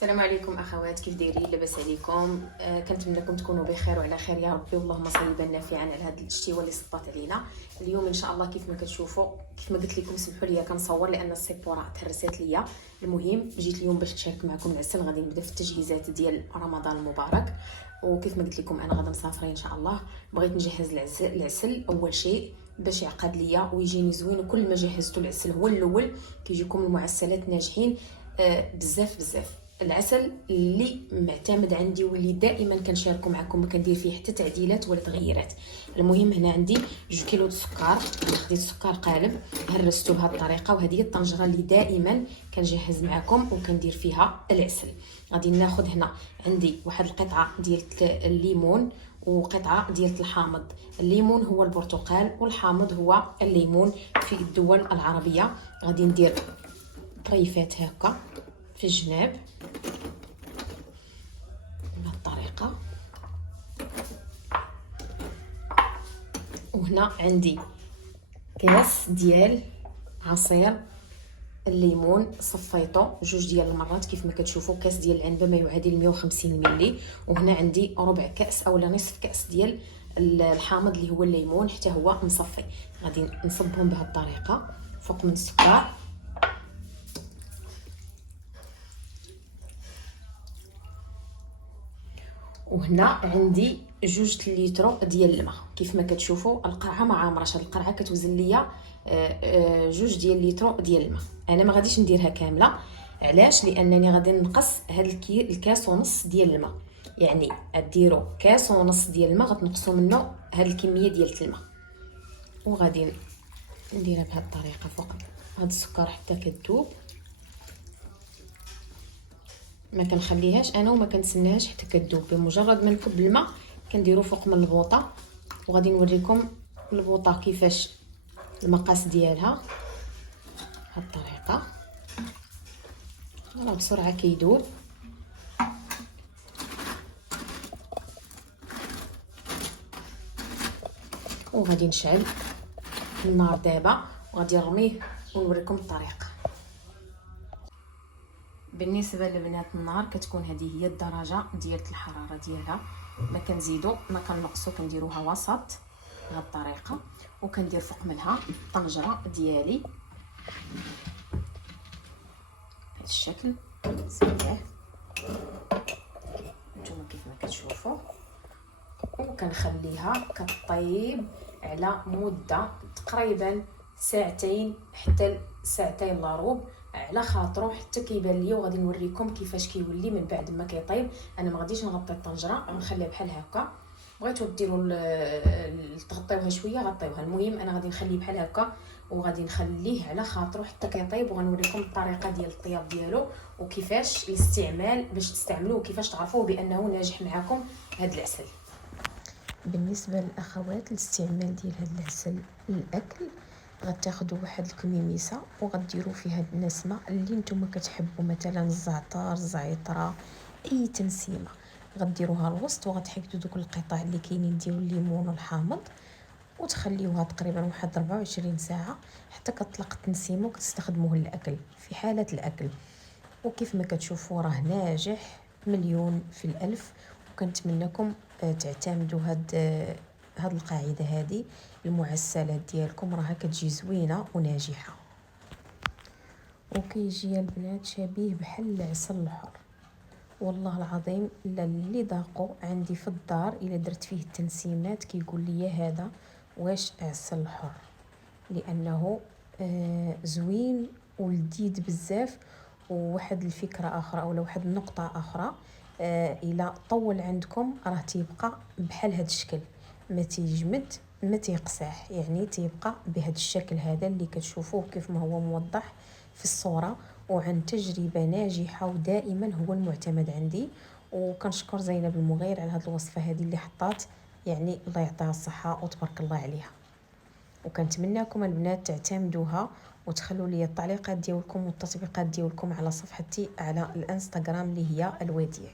السلام عليكم اخوات، كيف دايرين؟ لاباس عليكم؟ كنتمنىكم تكونوا بخير وعلى خير يا ربي، واللهم صليبا نافعا على هذا الشتيوه اللي صبات علينا اليوم ان شاء الله. كيف ما كتشوفوا، كيف ما قلت لكم سمحوا لي كنصور لان السيبوره تهرست ليا. المهم جيت اليوم باش نشارك معكم العسل. غادي نبدا في التجهيزات ديال رمضان المبارك، وكيف ما قلت لكم انا غادا مسافره ان شاء الله. بغيت نجهز العسل اول شيء باش يعقد ليا ويجيني زوين، وكل ما جهزتوا العسل هو الاول كيجيكم المعسلات ناجحين بزاف. العسل اللي معتمد عندي واللي دائما كنشاركو معكم، ما كندير فيه حتى تعديلات ولا تغييرات. المهم هنا عندي 2 كيلو السكر. خديت السكر قالب هرسته بهذه الطريقه، وهذه هي الطنجره اللي دائما كنجهز معكم وكندير فيها العسل. غادي ناخذ هنا عندي واحد القطعه ديال الليمون وقطعه ديال الحامض. الليمون هو البرتقال والحامض هو الليمون في الدول العربيه. غادي ندير طريفات هكا في الجناب بهذه الطريقه. وهنا عندي كاس ديال عصير الليمون، صفيته 2 ديال المرات كيف ما كتشوفوا. كاس ديال العنبه ما يعادل 150 ملي. وهنا عندي ربع كاس اولا نصف كاس ديال الحامض اللي هو الليمون حتى هو مصفي. غادي نصبهم بهذه الطريقه فوق من السكر. وهنا عندي 2 لتر ديال الماء. كيف ما كتشوفوا القرعه ما عامراش، هاد القرعه كتوزن ليا 2 ديال لتر ديال الماء. انا ما غاديش نديرها كامله، علاش؟ لانني غادي نقص هاد الكاس ونص ديال الماء. يعني ديروا كاس ونص ديال الماء غتنقصوا منه هاد الكميه ديال الماء. وغادي نديرها بهذه الطريقه فوق هاد السكر حتى كتذوب. ما كنخليهاش انا وما كنتسناهاش حتى كتذوب، بمجرد ما نكب الماء كنديرو فوق من البوطه. وغادي نوريكم البوطه كيفاش المقاس ديالها بهذه الطريقه. راه بسرعه كيذوب. وغادي نشعل النار دابا وغادي نرميه ونوريكم الطريقه. بالنسبه لبنات النار كتكون هذه هي الدرجه ديال الحراره ديالها، ما كنزيدو ما كنقصو، كنديروها وسط بهذه الطريقه. وكندير فوق منها الطنجره ديالي بهذا الشكل. نسيبيه نتوما كيف ما كتشوفوا، وكنخليها كطيب على مده تقريبا ساعتين حتى ساعتين الا ربع على خاطرو حتى كيبان ليا. وغادي نوريكم كيفاش كيولي من بعد ما كيطيب. انا ما غاديش نغطي الطنجره، غنخليها بحال هكا. بغيتو ديروا تغطيوها شويه غطيوها. المهم انا غادي نخليه بحال هكا وغادي نخليه على خاطرو حتى كيطيب. وغنوريكم الطريقه ديال الطياب ديالو وكيفاش الاستعمال باش تستعملوه وكيفاش تعرفوه بانه ناجح معكم هذا العسل. بالنسبه للاخوات الاستعمال ديال هذا العسل للاكل، غتاخذوا واحد الكميميسه وغديروا فيها هاد النسمه اللي نتوما كتحبوا، مثلا الزعتر، الزعتره، اي تنسيمه غديروها الوسط. وغتحيدوا دوك القطع اللي كاينين ديال الليمون والحامض وتخليوها تقريبا واحد 24 ساعه حتى كتطلق التنسيمه وكتستخدموه للاكل في حاله الاكل. وكيف ما كتشوفوا راه ناجح مليون في الالف. وكنتمنىكم تعتمدوا هاد القاعده هذه. المعسلات ديالكم راها كتجي زوينه وناجحه، وكيجي البنات شبيه بحال العسل الحر. والله العظيم اللي ذاقوا عندي في الدار الا درت فيه التنسيمات كيقول لي هذا واش عسل حر، لانه زوين ولذيذ بزاف. وواحد الفكره اخرى او واحد النقطه اخرى، الى طول عندكم راه تيبقى بحال هذا الشكل، ما تيجمد ما تيقصح، يعني تيبقى بهذا الشكل هذا اللي كتشوفوه كيف ما هو موضح في الصوره. وعن تجربه ناجحه ودائما هو المعتمد عندي. وكنشكر زينب المغير على هذه الوصفه هذه اللي حطات، يعني الله يعطيها الصحه وتبارك الله عليها. وكنتمنىكم البنات تعتمدوها وتخلوا لي التعليقات ديالكم والتطبيقات ديالكم على صفحتي على الانستغرام اللي هي الوديع.